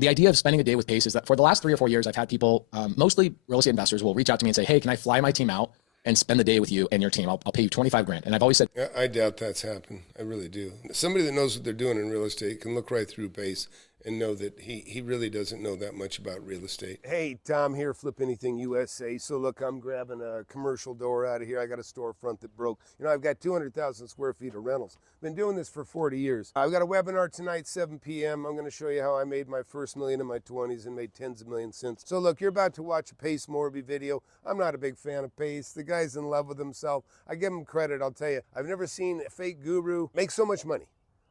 The idea of spending a day with Pace is that for the last 3 or 4 years, I've had people, mostly real estate investors, will reach out to me and say, hey, can I fly my team out and spend the day with you and your team? I'll pay you 25 grand. And I've always said, I doubt that's happened. I really do. Somebody that knows what they're doing in real estate can look right through Pace and know that he really doesn't know that much about real estate. Hey, Tom here, Flip Anything USA. So look, I'm grabbing a commercial door out of here. I got a storefront that broke. You know, I've got 200,000 square feet of rentals. Been doing this for 40 years. I've got a webinar tonight, 7 p.m. I'm going to show you how I made my first million in my 20s and made tens of millions since. So look, you're about to watch a Pace Morby video. I'm not a big fan of Pace. The guy's in love with himself. I give him credit, I'll tell you. I've never seen a fake guru make so much money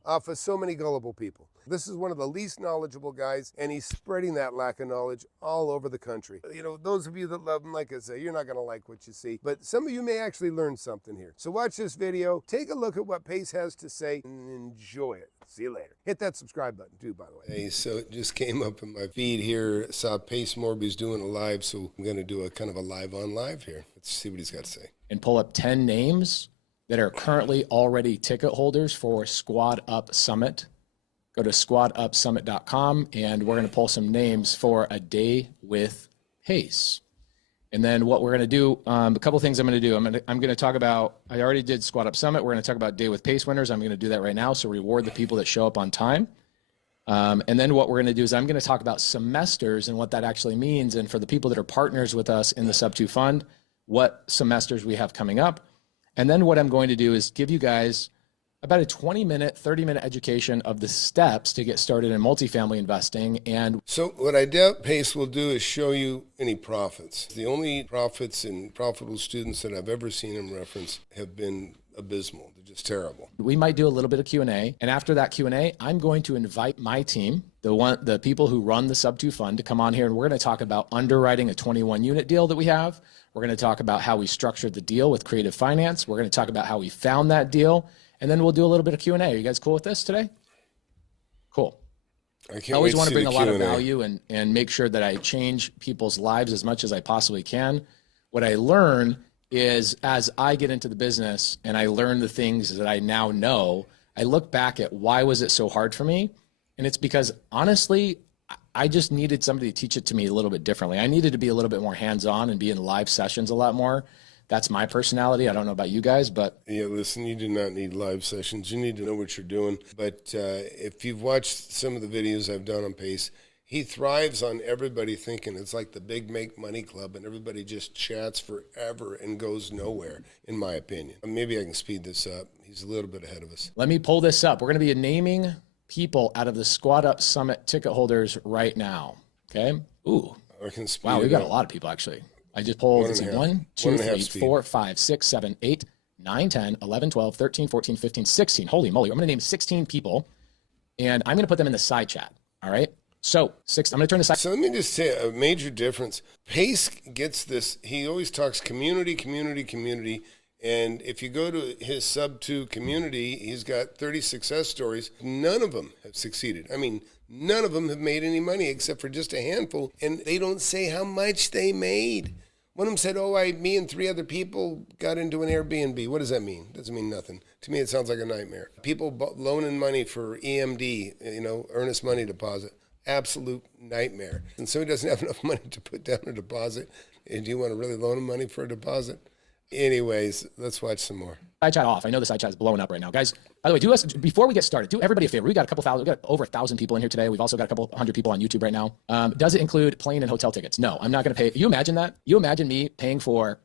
off of so many gullible people. This is one of the least knowledgeable guys, and he's spreading that lack of knowledge all over the country. You know, those of you that love him, like I say, you're not gonna like what you see, but some of you may actually learn something here. So watch this video, take a look at what Pace has to say, and enjoy it. See you later. Hit that subscribe button too, by the way. Hey, so it just came up in my feed here. Saw Pace Morby's doing a live, so I'm gonna do a kind of a live on live here. Let's see what he's got to say. and pull up 10 names that are currently already ticket holders for Squad Up Summit. Go to squadupsummit.com and we're going to pull some names for a day with Pace. And then what we're going to do, a couple things I'm going to do. I'm going to talk about, I already did Squad Up Summit. We're going to talk about Day with Pace winners. I'm going to do that right now. So reward the people that show up on time. And then what we're going to do is I'm going to talk about semesters and what that actually means. And for the people that are partners with us in the SubTo Fund, what semesters we have coming up. And then what I'm going to do is give you guys about a 20-minute, 30-minute education of the steps to get started in multifamily investing. And so what I doubt Pace will do is show you any profits. The only profits and profitable students that I've ever seen him reference have been abysmal. They're just terrible. We might do a little bit of Q&A. And after that Q&A, I'm going to invite my team, the people who run the SubTo Fund, to come on here, and we're going to talk about underwriting a 21-unit deal that we have. We're going to talk about how we structured the deal with Creative Finance. We're going to talk about how we found that deal. And then we'll do a little bit of Q&A. Are you guys cool with this today? Cool. I always want to bring a lot of value and make sure that I change people's lives as much as I possibly can. What I learn is as I get into the business and I learn the things that I now know, I look back at why was it so hard for me? And it's because honestly, I just needed somebody to teach it to me a little bit differently. I needed to be a little bit more hands-on and be in live sessions a lot more. That's my personality. I don't know about you guys, but... Yeah, listen, you do not need live sessions. You need to know what you're doing. But if you've watched some of the videos I've done on Pace, he thrives on everybody thinking it's like the big make money club and everybody just chats forever and goes nowhere, in my opinion. Maybe I can speed this up. He's a little bit ahead of us. Let me pull this up. We're going to be naming people out of the Squad Up Summit ticket holders right now. Okay? Ooh. Wow, we got a lot of people, actually. I just pulled 1, 2, 3, 4, 5, 6, 7, 8, 9, 10, 11, 12, 13, 14, 15, 16. Holy moly. I'm going to name 16 people, and I'm going to put them in the side chat. All right? So, I'm going to turn the side. So let me just say a major difference. Pace gets this. He always talks community, community, community. And if you go to his SubTo community, he's got 30 success stories. None of them have succeeded. I mean, none of them have made any money except for just a handful. And they don't say how much they made. One of them said, me and 3 other people got into an Airbnb. What does that mean? Doesn't mean nothing. To me, it sounds like a nightmare. People loaning money for EMD, earnest money deposit. Absolute nightmare. And so he doesn't have enough money to put down a deposit. And do you want to really loan him money for a deposit? Anyways, let's watch some more. Side chat off. I know the side chat is blowing up right now. Guys, by the way, before we get started, do everybody a favor. We got a couple thousand, we got over 1,000 people in here today. We've also got a couple hundred people on YouTube right now. Does it include plane and hotel tickets? No, I'm not going to pay. You imagine that? You imagine me paying for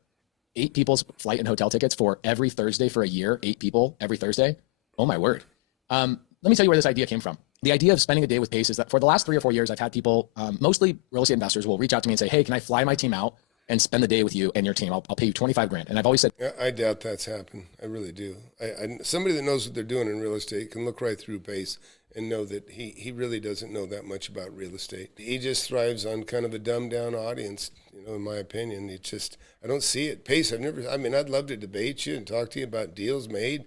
8 people's flight and hotel tickets for every Thursday for a year, 8 people every Thursday? Oh my word. Let me tell you where this idea came from. The idea of spending a day with Pace is that for the last 3 or 4 years, I've had people, mostly real estate investors, will reach out to me and say, hey, can I fly my team out and spend the day with you and your team? I'll pay you 25 grand. And I've always said, I doubt that's happened. I really do. Somebody that knows what they're doing in real estate can look right through Pace and know that he really doesn't know that much about real estate. He just thrives on kind of a dumbed down audience, in my opinion. It's just, I don't see it. Pace, I'd love to debate you and talk to you about deals made,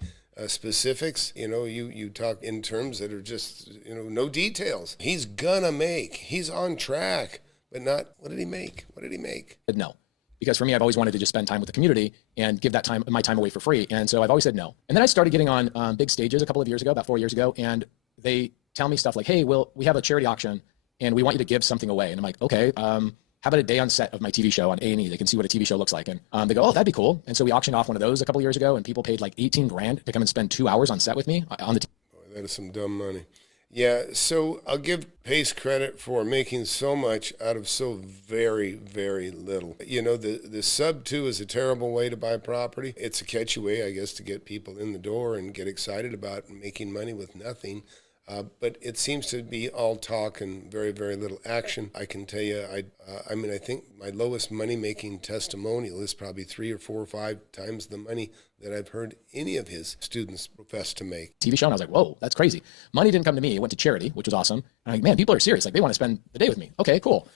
specifics. You talk in terms that are just, no details. He's gonna make. He's on track. But not, what did he make? What did he make? No, because for me, I've always wanted to just spend time with the community and give that my time away for free. And so I've always said no. And then I started getting on big stages a couple of years ago, about 4 years ago. And they tell me stuff like, hey, we have a charity auction and we want you to give something away. And I'm like, okay, how about a day on set of my TV show on A&E? They can see what a TV show looks like. And they go, oh, that'd be cool. And so we auctioned off one of those a couple years ago, and people paid like 18 grand to come and spend 2 hours on set with me on the Boy, that is some dumb money. Yeah, so I'll give Pace credit for making so much out of so very, very little. You know, the SubTo is a terrible way to buy property. It's a catchy way, I guess, to get people in the door and get excited about making money with nothing. But it seems to be all talk and very, very little action. I can tell you, I think my lowest money-making testimonial is probably 3 or 4 or 5 times the money that I've heard any of his students profess to make. TV show, and I was like, whoa, that's crazy. Money didn't come to me. It went to charity, which was awesome. And I'm like, man, people are serious. Like, they want to spend the day with me. Okay, cool.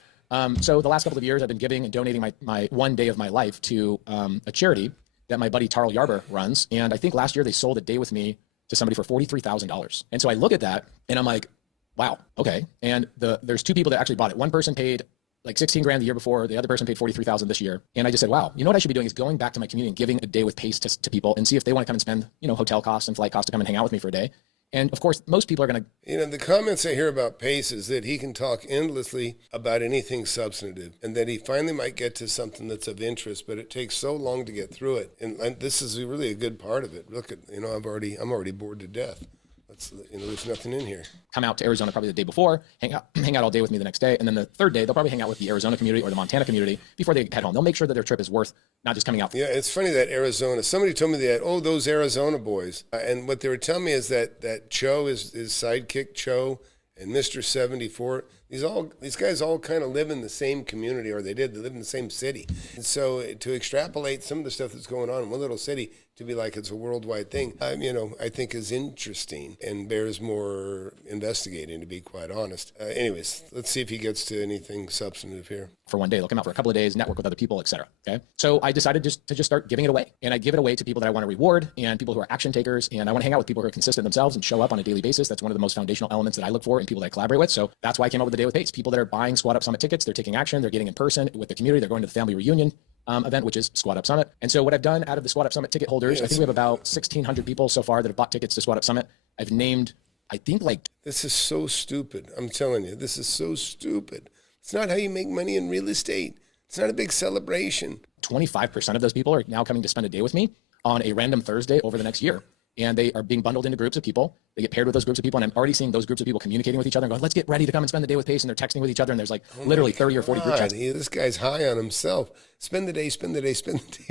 So the last couple of years, I've been giving and donating my one day of my life to a charity that my buddy Tarl Yarber runs. And I think last year they sold a day with me to somebody for $43,000. And so I look at that and I'm like, wow, okay. And there's 2 people that actually bought it. One person paid like 16 grand the year before. The other person paid 43,000 this year. And I just said, wow, you know what I should be doing is going back to my community and giving a day with Pace to people and see if they want to come and spend, hotel costs and flight costs to come and hang out with me for a day. And of course, most people are going to... the comments I hear about Pace is that he can talk endlessly about anything substantive and that he finally might get to something that's of interest, but it takes so long to get through it. And this is really a good part of it. Look at, I'm already bored to death. There's nothing in here. Come out to Arizona probably the day before, hang out all day with me the next day. And then the third day, they'll probably hang out with the Arizona community or the Montana community before they head home. They'll make sure that their trip is worth not just coming out. Yeah, it's funny that Arizona, somebody told me that, those Arizona boys. And what they were telling me is that Cho is sidekick Cho and Mr. 74. These guys all kind of live in the same community, or they live in the same city. And so to extrapolate some of the stuff that's going on in one little city to be like it's a worldwide thing, I think is interesting and bears more investigating, to be quite honest. Anyways, let's see if he gets to anything substantive here. For one day, they'll come out for a couple of days, network with other people, etc. Okay. So I decided to just start giving it away, and I give it away to people that I want to reward and people who are action takers, and I want to hang out with people who are consistent themselves and show up on a daily basis. That's one of the most foundational elements that I look for in people that I collaborate with. So that's why I came up with the Day with Pace. People that are buying Squad Up Summit tickets, they're taking action, they're getting in person with the community, they're going to the family reunion event, which is Squad Up Summit. And so what I've done out of the Squad Up Summit ticket holders, I think we have about 1,600 people so far that have bought tickets to Squad Up Summit. I've named, I think This is so stupid. I'm telling you, this is so stupid. It's not how you make money in real estate. It's not a big celebration. 25% of those people are now coming to spend a day with me on a random Thursday over the next year. And they are being bundled into groups of people. They get paired with those groups of people. And I'm already seeing those groups of people communicating with each other and going, let's get ready to come and spend the day with Pace. And they're texting with each other. And there's literally 30 or 40 group chats. This guy's high on himself. Spend the day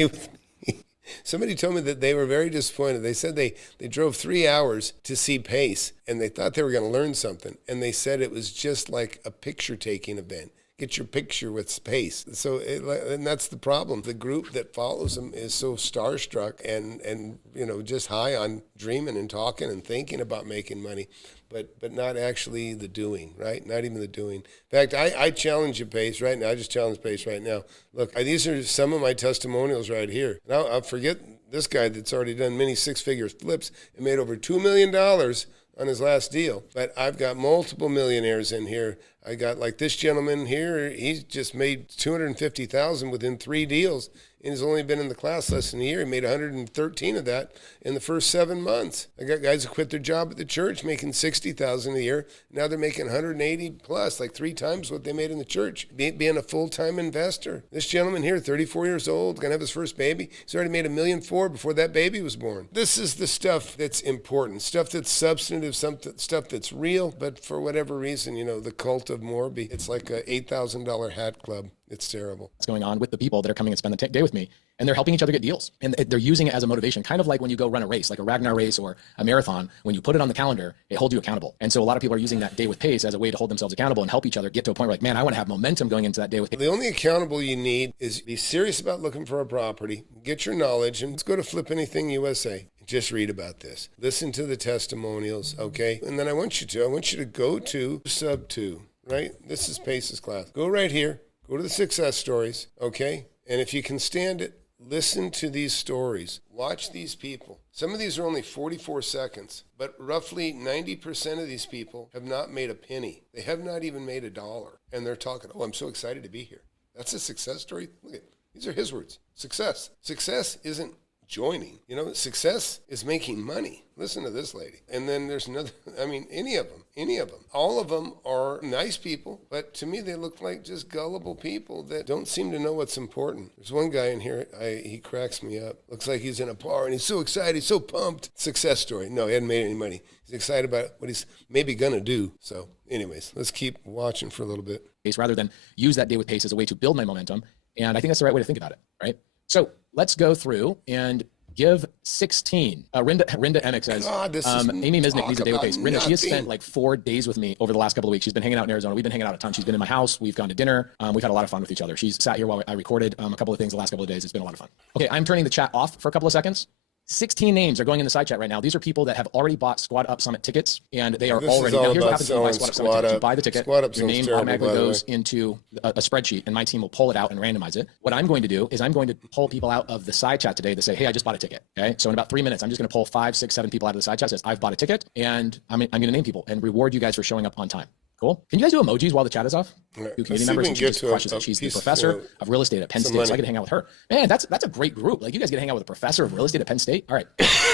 with me. Somebody told me that they were very disappointed. They said they drove 3 hours to see Pace and they thought they were going to learn something. And they said it was just like a picture taking event. Get your picture with Pace. And that's the problem. The group that follows him is so starstruck and just high on dreaming and talking and thinking about making money, but not actually the doing, right? Not even the doing. In fact, I challenge you, Pace, right now. I just challenge Pace right now. Look, these are some of my testimonials right here. Now, I'll forget this guy that's already done many 6-figure flips and made over $2 million on his last deal. But I've got multiple millionaires in here. I got like this gentleman here. He's just made $250,000 within 3 deals, and he's only been in the class less than a year. He made 113 of that in the first 7 months. I got guys who quit their job at the church making $60,000 a year. Now they're making 180 plus, like 3 times what they made in the church, being a full-time investor. This gentleman here, 34 years old, gonna have his first baby. He's already made $1.4 million before that baby was born. This is the stuff that's important, stuff that's substantive, stuff that's real. But for whatever reason, the cult of Morby, it's like a $8,000 hat club. It's terrible. What's going on with the people that are coming and spend the day with me, and they're helping each other get deals, and they're using it as a motivation, kind of like when you go run a race, like a Ragnar race or a marathon. When you put it on the calendar, it holds you accountable. And so a lot of people are using that day with Pace as a way to hold themselves accountable and help each other get to a point where, like, man, I want to have momentum going into that day with Pace. The only accountable you need is be serious about looking for a property, get your knowledge, and let's go to Flip Anything USA. Just read about this. Listen to the testimonials, okay? And then I want you to go to SubTo, right? This is Pace's class. Go right here. Go to the success stories, okay? And if you can stand it, listen to these stories. Watch these people. Some of these are only 44 seconds, but roughly 90% of these people have not made a penny. They have not even made $1. And they're talking, I'm so excited to be here. That's a success story. Look at, these are his words. Success. Success isn't joining. You know, success is making money. Listen to this lady. And then there's another, I mean, any of them. All of them are nice people, but to me they look like just gullible people that don't seem to know what's important. There's one guy in here, he cracks me up. Looks like he's in a bar and he's so excited, he's so pumped. Success story. No, he hadn't made any money. He's excited about what he's maybe gonna do. So anyways, let's keep watching for a little bit. Rather than use that day with pace as a way to build my momentum. And I think that's the right way to think about it, right? So let's go through and give 16. Rinda Emick says, Amy Misnick needs a day with pace. Rinda, she has spent like 4 days with me over the last couple of weeks. She's been hanging out in Arizona. We've been hanging out a ton. She's been in my house. We've gone to dinner. We've had a lot of fun with each other. She's sat here while I recorded a couple of things the last couple of days. It's been a lot of fun. Okay, I'm turning the chat off for a couple of seconds. 16 names are going in the side chat right now. These are people that have already bought Squad Up Summit tickets, and they are already. Now, here's what happens when you buy Squad Up Summit tickets. You buy the ticket, your name automatically goes into a spreadsheet, and my team will pull it out and randomize it. What I'm going to do is I'm going to pull people out of the side chat today that say, hey, I just bought a ticket. Okay, so in about 3 minutes, I'm just going to pull 5, 6, 7 people out of the side chat that says, I've bought a ticket, and I'm going to name people and reward you guys for showing up on time. Cool. Can you guys do emojis while the chat is off? Two community members, and she just crushes it. She's the professor of real estate at Penn State, so I get to hang out with her. Man, that's a great group. Like, you guys get to hang out with a professor of real estate at Penn State. All right.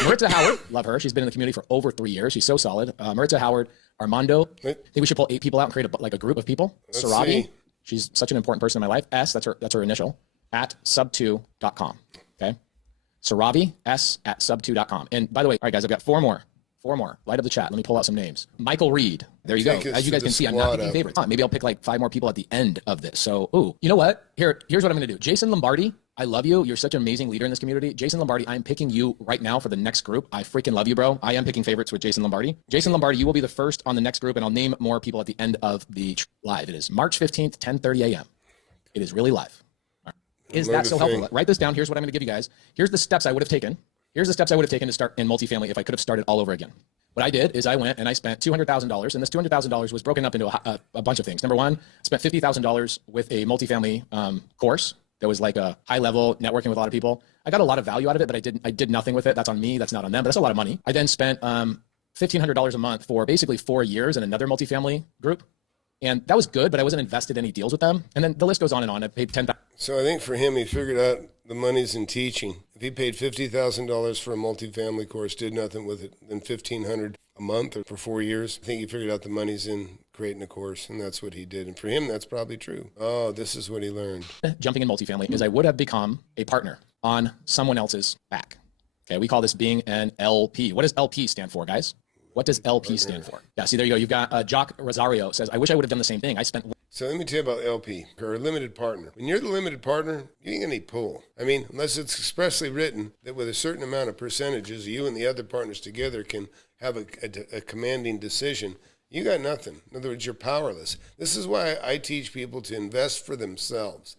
Maritza Howard, love her. She's been in the community for over 3 years. She's so solid. Maritza Howard, Armando. I think we should pull 8 people out and create a group of people. Sarabi, she's such an important person in my life. S, that's her initial, at SubTo.com. Okay. Sarabi, S, at SubTo.com. And by the way, all right, guys, I've got 4 more. Light up the chat. Let me pull out some names. Michael Reed. There you go. As you guys can see, I'm not picking favorites. Maybe I'll pick like 5 more people at the end of this. So, you know what? Here's what I'm going to do. Jason Lombardi, I love you. You're such an amazing leader in this community. Jason Lombardi, I'm picking you right now for the next group. I freaking love you, bro. I am picking favorites with Jason Lombardi. Jason Lombardi, you will be the first on the next group, and I'll name more people at the end of the live. It is March 15th, 10:30 a.m. It is really live. Right. Is that so helpful? Write this down. Here's what I'm going to give you guys. Here's the steps I would have taken. Here's the steps I would have taken to start in multifamily if I could have started all over again. What I did is I went and I spent $200,000, and this $200,000 was broken up into a bunch of things. Number one, I spent $50,000 with a multifamily course that was like a high level networking with a lot of people. I got a lot of value out of it, but I did nothing with it. That's on me. That's not on them, but that's a lot of money. I then spent $1,500 a month for basically 4 years in another multifamily group. And that was good, but I wasn't invested in any deals with them. And then the list goes on and on. I paid $10,000. So I think for him, he figured out the money's in teaching. If he paid $50,000 for a multifamily course, did nothing with it, then $1,500 a month or for 4 years, I think he figured out the money's in creating a course, and that's what he did. And for him, that's probably true. Oh, this is what he learned. Jumping in multifamily is I would have become a partner on someone else's back. Okay, we call this being an LP. What does LP stand for, guys? What does LP stand for? Yeah, see, there you go. You've got Jock Rosario says, I wish I would have done the same thing. So let me tell you about LP, or a limited partner. When you're the limited partner, you ain't gonna need pull. I mean, unless it's expressly written that with a certain amount of percentages, you and the other partners together can have a commanding decision. You got nothing. In other words, you're powerless. This is why I teach people to invest for themselves.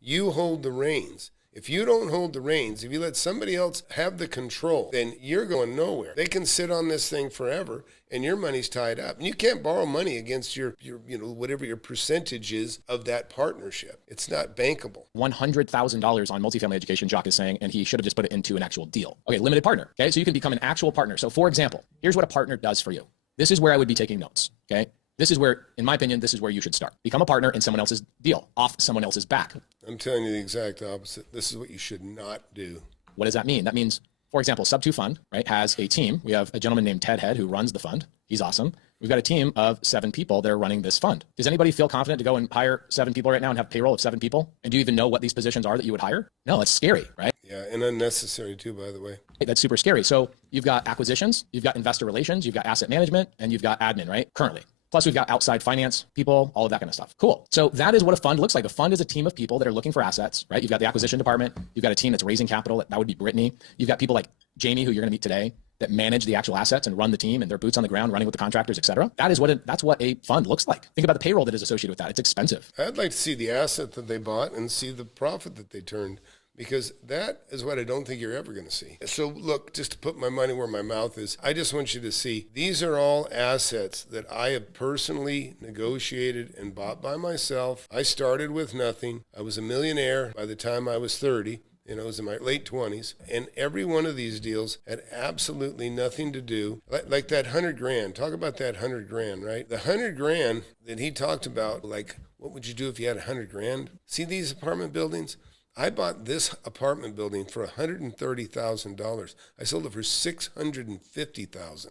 You hold the reins. If you don't hold the reins, if you let somebody else have the control, then you're going nowhere. They can sit on this thing forever, and your money's tied up. And you can't borrow money against your whatever your percentage is of that partnership. It's not bankable. $100,000 on multifamily education, Jock is saying, and he should have just put it into an actual deal. Okay, limited partner. Okay, so you can become an actual partner. So for example, here's what a partner does for you. This is where I would be taking notes. Okay. This is where, in my opinion, this is where you should start. Become a partner in someone else's deal, off someone else's back. I'm telling you the exact opposite. This is what you should not do. What does that mean? That means, for example, SubTo Fund, right, has a team. We have a gentleman named Ted Head who runs the fund. He's awesome. We've got a team of 7 people that are running this fund. Does anybody feel confident to go and hire 7 people right now and have payroll of 7 people? And do you even know what these positions are that you would hire? No, it's scary, right? Yeah, and unnecessary too, by the way. That's super scary. So you've got acquisitions, you've got investor relations, you've got asset management, and you've got admin, right? Currently. Plus, we've got outside finance people, all of that kind of stuff. Cool. So that is what a fund looks like. A fund is a team of people that are looking for assets, right? You've got the acquisition department. You've got a team that's raising capital. That would be Brittany. You've got people like Jamie, who you're going to meet today, that manage the actual assets and run the team, and they're boots on the ground running with the contractors, et cetera. That's what a fund looks like. Think about the payroll that is associated with that. It's expensive. I'd like to see the asset that they bought and see the profit that they turned, because that is what I don't think you're ever going to see. So look, just to put my money where my mouth is, I just want you to see these are all assets that I have personally negotiated and bought by myself. I started with nothing. I was a millionaire by the time I was 30. I was in my late 20s, and every one of these deals had absolutely nothing to do, like that $100,000. Talk about that $100,000, right? The $100,000 that he talked about, like, what would you do if you had $100,000? See these apartment buildings? I bought this apartment building for $130,000. I sold it for $650,000.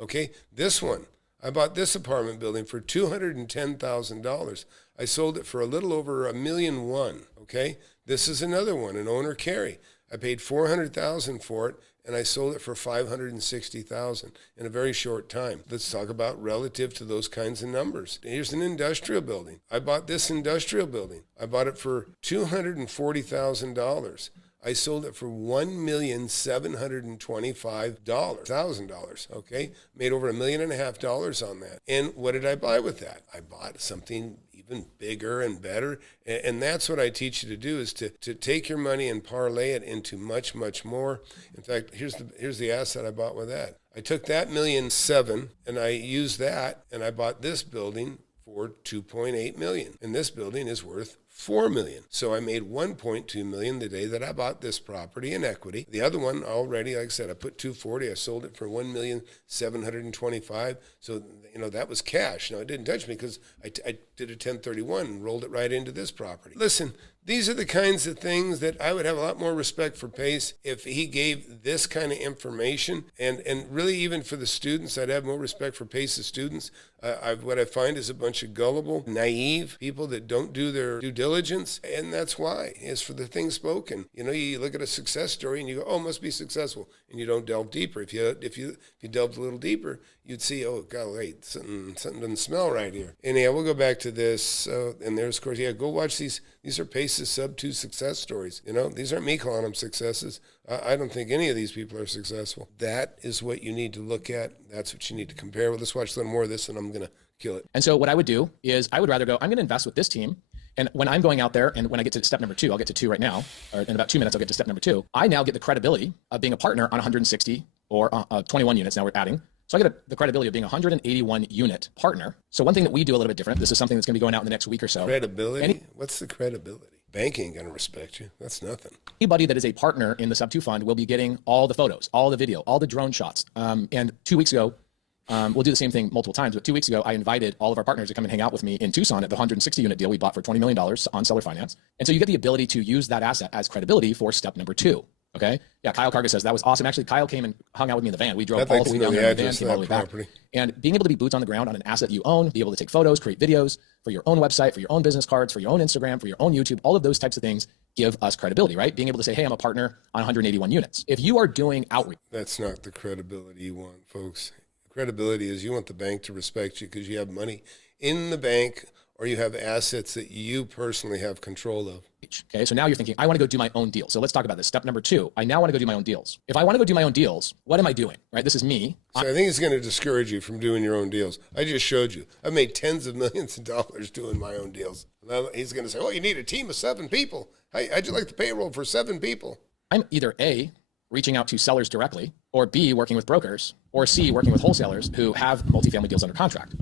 Okay, this one, I bought this apartment building for $210,000. I sold it for a little over $1.1 million. Okay, this is another one, an owner carry. I paid $400,000 for it, and I sold it for $560,000 in a very short time. Let's talk about relative to those kinds of numbers. Here's an industrial building. I bought this industrial building. I bought it for $240,000. I sold it for $1,725,000. Okay, made over $1.5 million on that. And what did I buy with that? I bought something even bigger and better. And that's what I teach you to do, is to take your money and parlay it into much, much more. In fact, here's the asset I bought with that. I took that $1.7 million and I used that, and I bought this building for $2.8 million. And this building is worth $4 million. So I made $1.2 million the day that I bought this property in equity. The other one already, like I said, I put $240,000. I sold it for $1,725,000. So, that was cash. Now, it didn't touch me because I did a 1031 and rolled it right into this property. Listen, these are the kinds of things that I would have a lot more respect for Pace if he gave this kind of information. And really, even for the students, I'd have more respect for Pace's students. What I find is a bunch of gullible, naive people that don't do their due diligence. And that's why, is for the things spoken. You look at a success story and you go, oh, it must be successful. And you don't delve deeper. If you delved a little deeper, you'd see, oh, God, wait, something doesn't smell right here. Anyhow, we'll go back to this. And there's, of course, go watch these. These are Pace's SubTo success stories. These aren't me calling them successes. I don't think any of these people are successful. That is what you need to look at. That's what you need to compare. Well, let's watch a little more of this, and I'm going to kill it. And so what I would do is I would rather go, I'm going to invest with this team. And when I'm going out there, and when I get to step number 2, I'll get to 2 right now, or in about 2 minutes, I'll get to step number 2. I now get the credibility of being a partner on 160 or 21 units. Now we're adding. So I get the credibility of being a 181 unit partner. So one thing that we do a little bit different, this is something that's going to be going out in the next week or so. Credibility? What's the credibility? Bank ain't going to respect you. That's nothing. Anybody that is a partner in the SubTo Fund will be getting all the photos, all the video, all the drone shots. And 2 weeks ago, we'll do the same thing multiple times, but 2 weeks ago, I invited all of our partners to come and hang out with me in Tucson at the 160 unit deal we bought for $20 million on seller finance. And so you get the ability to use that asset as credibility for step number 2. Okay. Yeah. Kyle Carga says that was awesome. Actually, Kyle came and hung out with me in the van. We drove all the way down there in the van, came all the way back. And being able to be boots on the ground on an asset you own, be able to take photos, create videos for your own website, for your own business cards, for your own Instagram, for your own YouTube, all of those types of things give us credibility, right? Being able to say, hey, I'm a partner on 181 units. If you are doing outreach. That's not the credibility you want, folks. Credibility is you want the bank to respect you because you have money in the bank or you have assets that you personally have control of. Okay, so now you're thinking, I want to go do my own deal. So let's talk about this. Step number 2, I now want to go do my own deals. If I want to go do my own deals, what am I doing, right? This is me. So I think it's going to discourage you from doing your own deals. I just showed you. I've made tens of millions of dollars doing my own deals. Now he's going to say, oh, you need a team of 7 people. How'd you like the payroll for 7 people? I'm either A, reaching out to sellers directly, or B, working with brokers, or C, working with wholesalers who have multifamily deals under contract.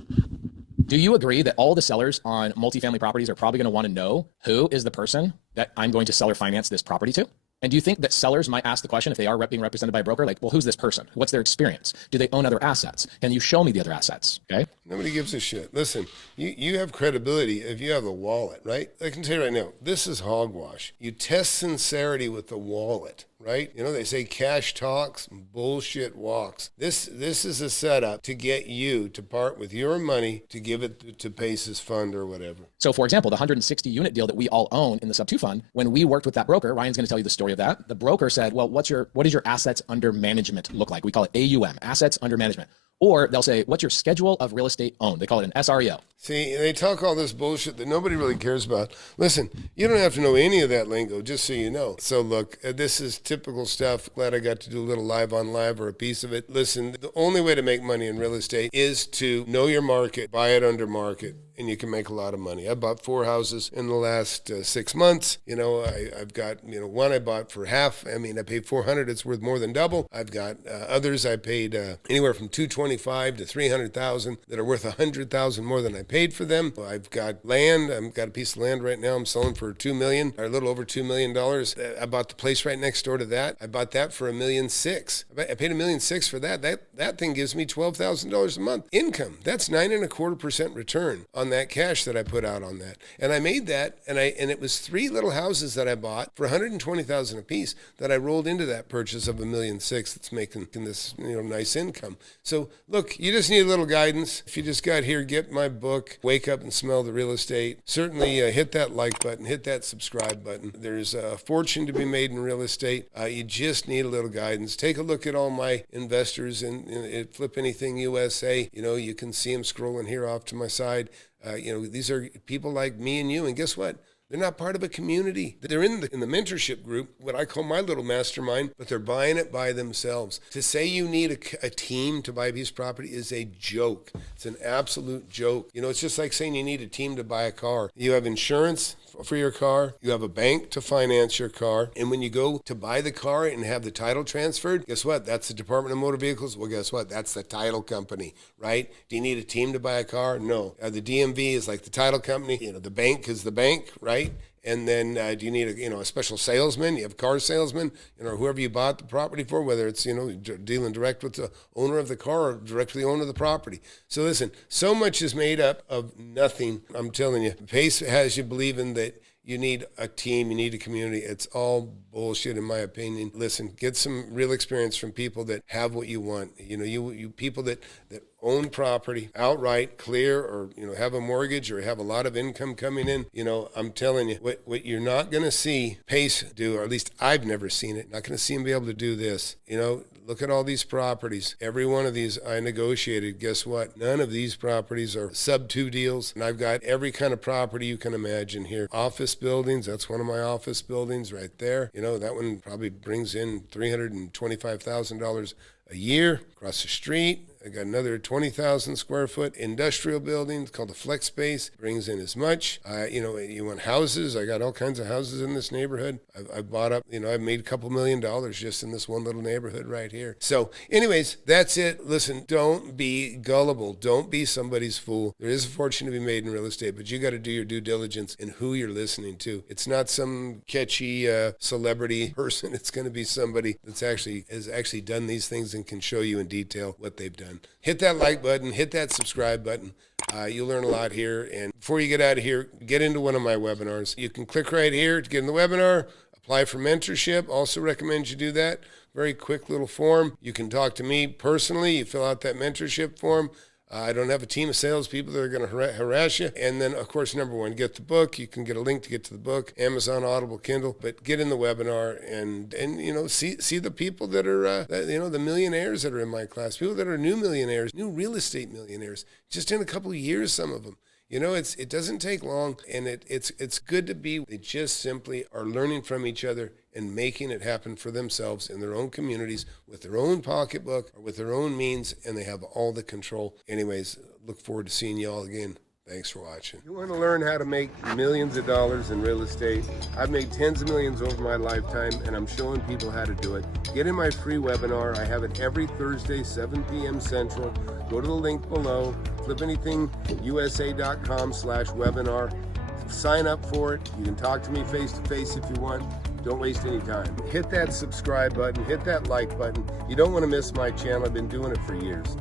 Do you agree that all the sellers on multifamily properties are probably going to want to know who is the person that I'm going to seller finance this property to? And do you think that sellers might ask the question if they are being represented by a broker, like, well, who's this person? What's their experience? Do they own other assets? Can you show me the other assets? Okay. Nobody gives a shit. Listen, you have credibility if you have a wallet, right? I can tell you right now, this is hogwash. You test sincerity with the wallet, right? They say cash talks, bullshit walks. This is a setup to get you to part with your money to give it to Pace's fund or whatever. So for example, the 160 unit deal that we all own in the SubTo Fund, when we worked with that broker, Ryan's going to tell you the story of that. The broker said, well, what does your assets under management look like? We call it AUM, assets under management. Or they'll say, what's your schedule of real estate owned? They call it an SREO. See, they talk all this bullshit that nobody really cares about. Listen, you don't have to know any of that lingo, just so you know. So look, this is typical stuff. Glad I got to do a little live on live or a piece of it. Listen, the only way to make money in real estate is to know your market, buy it under market, and you can make a lot of money. I bought 4 houses in the last 6 months. I've got, one I bought for half. I paid $400. It's worth more than double. I've got others I paid anywhere from $225,000 to $300,000 that are worth $100,000 more than I paid for them. I've got land. I've got a piece of land right now I'm selling for $2 million, or a little over $2 million. I bought the place right next door to that. I bought that for $1.6 million. I paid $1.6 million for that. That thing gives me $12,000 a month income. That's 9.25% return on that cash that I put out on that. And I made that, and it was 3 little houses that I bought for $120,000 a piece that I rolled into that purchase of $1.6 million that's making this nice income. So look, you just need a little guidance. If you just got here, get my book, Wake Up and Smell the Real Estate. Certainly hit that like button, hit that subscribe button. There's a fortune to be made in real estate. You just need a little guidance. Take a look at all my investors in Flip Anything USA. You can see them scrolling here off to my side. These are people like me and you, and guess what? They're not part of a community. They're in the mentorship group, what I call my little mastermind, but they're buying it by themselves. To say you need a team to buy a piece of property is a joke. It's an absolute joke. It's just like saying you need a team to buy a car. You have insurance for your car, you have a bank to finance your car, and when you go to buy the car and have the title transferred, guess what? That's the Department of Motor Vehicles. Well, guess what? That's the title company, right? Do you need a team to buy a car? No. The DMV is like the title company. The bank is the bank, right? And then do you need a special salesman? You have car salesman, whoever you bought the property for, whether it's, dealing direct with the owner of the car or directly the owner of the property. So listen, so much is made up of nothing. I'm telling you, PACE has you believing that you need a team, you need a community. It's all bullshit in my opinion. Listen, get some real experience from people that have what you want. You people that own property outright, clear, or have a mortgage or have a lot of income coming in. I'm telling you, what you're not going to see PACE do, or at least I've never seen it. Not going to see them be able to do this. Look at all these properties. Every one of these I negotiated. Guess what? None of these properties are SubTo deals. And I've got every kind of property you can imagine here. Office buildings. That's one of my office buildings right there. That one probably brings in $325,000 a year. Across the street, I got another 20,000 square foot industrial building called the Flex Space. Brings in as much. You want houses? I got all kinds of houses in this neighborhood. I've bought up, I've made a couple $1 million just in this one little neighborhood right here. So anyways, that's it. Listen, don't be gullible. Don't be somebody's fool. There is a fortune to be made in real estate, but you got to do your due diligence in who you're listening to. It's not some catchy celebrity person. It's going to be somebody that's has actually done these things and can show you in detail what they've done. Hit that like button, hit that subscribe button. You'll learn a lot here. And before you get out of here, get into one of my webinars. You can click right here to get in the webinar, apply for mentorship. Also recommend you do that. Very quick little form. You can talk to me personally. You fill out that mentorship form. I don't have a team of salespeople that are going to harass you. And then, of course, number one, get the book. You can get a link to get to the book, Amazon, Audible, Kindle. But get in the webinar and see the people that are, the millionaires that are in my class, people that are new millionaires, new real estate millionaires, just in a couple of years, some of them. It doesn't take long, and it's good to be. They just simply are learning from each other and making it happen for themselves in their own communities with their own pocketbook or with their own means, and they have all the control. Anyways, look forward to seeing you all again. Thanks for watching. You want to learn how to make millions of dollars in real estate? I've made tens of millions over my lifetime, and I'm showing people how to do it. Get in my free webinar. I have it every Thursday, 7 p.m. Central. Go to the link below, flipanythingusa.com/webinar. Sign up for it. You can talk to me face-to-face if you want. Don't waste any time. Hit that subscribe button. Hit that like button. You don't want to miss my channel. I've been doing it for years.